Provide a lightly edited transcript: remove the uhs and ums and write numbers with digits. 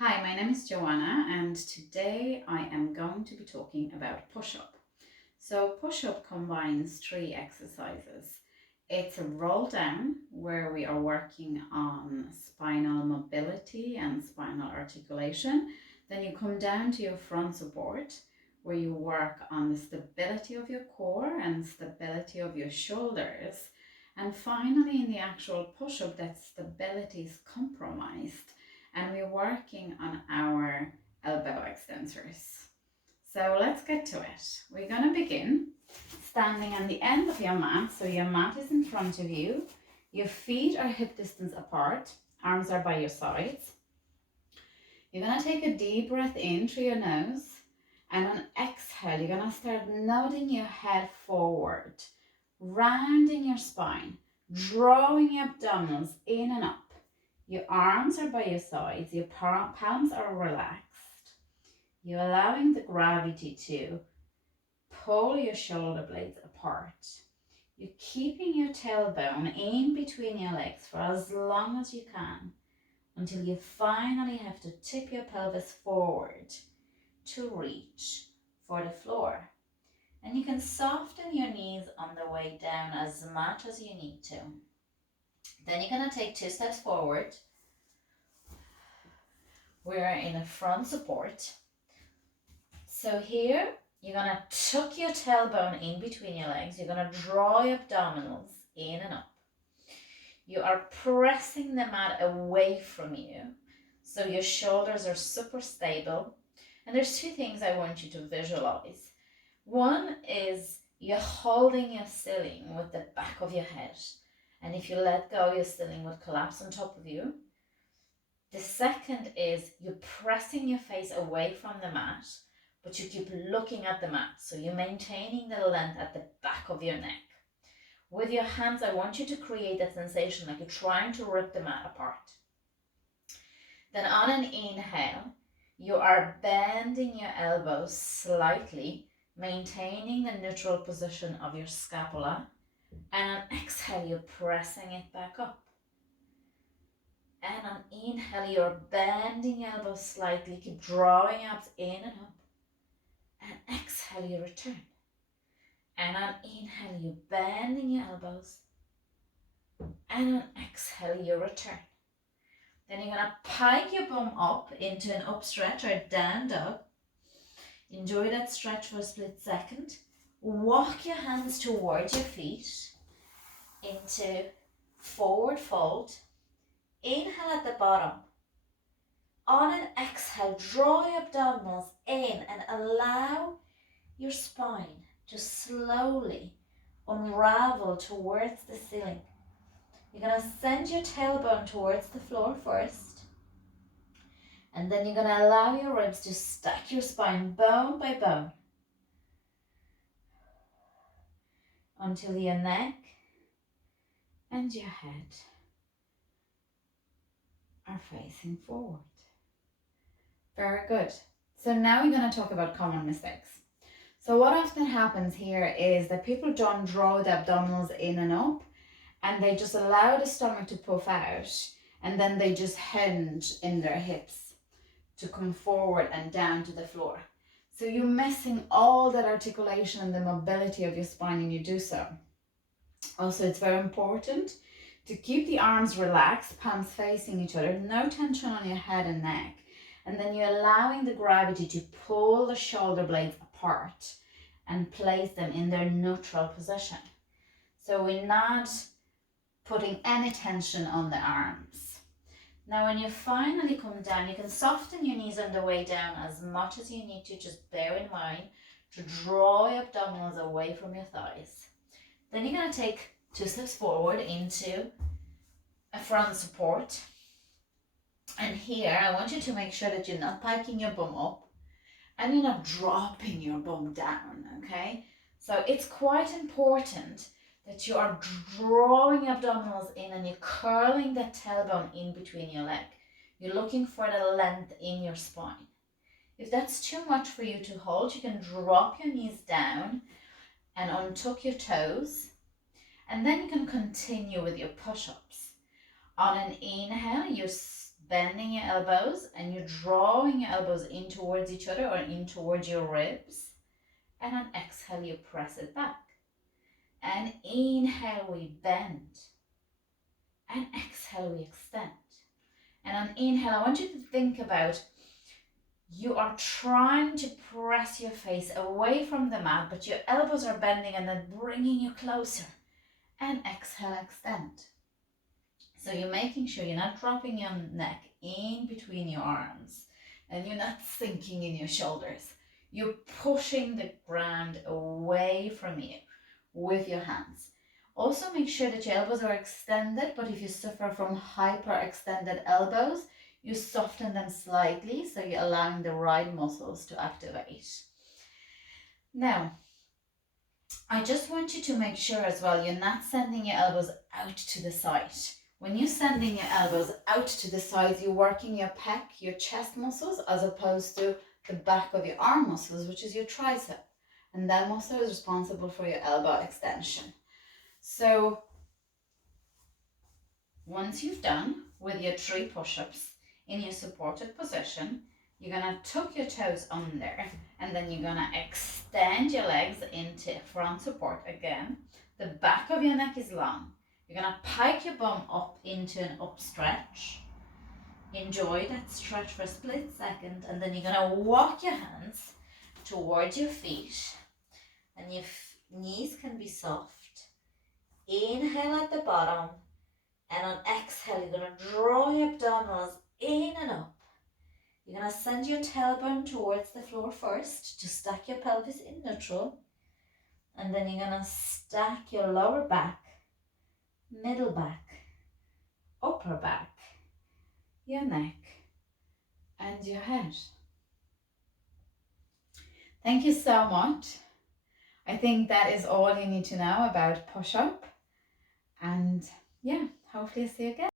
Hi, my name is Joanna, and today I am going to be talking about push-up. So push-up combines three exercises. It's a roll down where we are working on spinal mobility and spinal articulation. Then you come down to your front support where you work on the stability of your core and stability of your shoulders. And finally, in the actual push-up, that stability is compromised and we're working on our elbow extensors. So let's get to it. We're going to begin standing on the end of your mat. So your mat is in front of you. Your feet are hip distance apart. Arms are by your sides. You're going to take a deep breath in through your nose. And on exhale, you're going to start nodding your head forward, rounding your spine, drawing your abdominals in and up. Your arms are by your sides. Your palms are relaxed. You're allowing the gravity to pull your shoulder blades apart. You're keeping your tailbone in between your legs for as long as you can until you finally have to tip your pelvis forward to reach for the floor. And you can soften your knees on the way down as much as you need to. Then you're going to take 2 steps forward. We're in a front support. So here, you're going to tuck your tailbone in between your legs. You're going to draw your abdominals in and up. You are pressing the mat away from you, so your shoulders are super stable. And there's 2 things I want you to visualize. One is you're holding your ceiling with the back of your head. And if you let go, your ceiling would collapse on top of you. The second is you're pressing your face away from the mat, but you keep looking at the mat. So you're maintaining the length at the back of your neck. With your hands, I want you to create that sensation like you're trying to rip the mat apart. Then on an inhale, you are bending your elbows slightly, maintaining the neutral position of your scapula. And on exhale, you're pressing it back up. And on inhale, you're bending your elbows slightly, keep drawing abs in and up. And exhale, you return. And on inhale, you're bending your elbows. And on exhale, you return. Then you're going to pike your bum up into an up stretch or down dog. Enjoy that stretch for a split second. Walk your hands towards your feet into forward fold. Inhale at the bottom. On an exhale, draw your abdominals in and allow your spine to slowly unravel towards the ceiling. You're going to send your tailbone towards the floor first. And then you're going to allow your ribs to stack your spine bone by bone until your neck and your head are facing forward. Very good. So now we're going to talk about common mistakes. So what often happens here is that people don't draw the abdominals in and up, and they just allow the stomach to puff out, and then they just hinge in their hips to come forward and down to the floor. So you're missing all that articulation and the mobility of your spine when you do so. Also, it's very important to keep the arms relaxed, palms facing each other, no tension on your head and neck. And then you're allowing the gravity to pull the shoulder blades apart and place them in their neutral position. So we're not putting any tension on the arms. Now when you finally come down, you can soften your knees on the way down as much as you need to. Just bear in mind to draw your abdominals away from your thighs. Then you're going to take 2 steps forward into a front support. And here, I want you to make sure that you're not piking your bum up and you're not dropping your bum down, okay? So it's quite important that you are drawing your abdominals in and you're curling that tailbone in between your leg. You're looking for the length in your spine. If that's too much for you to hold, you can drop your knees down and untuck your toes. And then you can continue with your push-ups. On an inhale, you bending your elbows, and you're drawing your elbows in towards each other or in towards your ribs. And on exhale, you press it back. And inhale, we bend. And exhale, we extend. And on inhale, I want you to think about you are trying to press your face away from the mat, but your elbows are bending and then bringing you closer. And exhale, extend. So you're making sure you're not dropping your neck in between your arms and you're not sinking in your shoulders. You're pushing the ground away from you with your hands. Also make sure that your elbows are extended, but if you suffer from hyperextended elbows, you soften them slightly so you're allowing the right muscles to activate. Now, I just want you to make sure as well you're not sending your elbows out to the side. When you're sending your elbows out to the sides, you're working your pec, your chest muscles, as opposed to the back of your arm muscles, which is your tricep. And that muscle is responsible for your elbow extension. So once you've done with your 3 push-ups in your supported position, you're going to tuck your toes under, and then you're going to extend your legs into front support again. The back of your neck is long. You're going to pike your bum up into an up stretch. Enjoy that stretch for a split second, and then you're going to walk your hands towards your feet, and your knees can be soft. Inhale at the bottom, and on exhale, you're going to draw your abdominals in and up. You're going to send your tailbone towards the floor first to stack your pelvis in neutral, and then you're going to stack your lower back, middle back, upper back, your neck, and your head. Thank you so much. I think that is all you need to know about push-up. And yeah, hopefully see you again.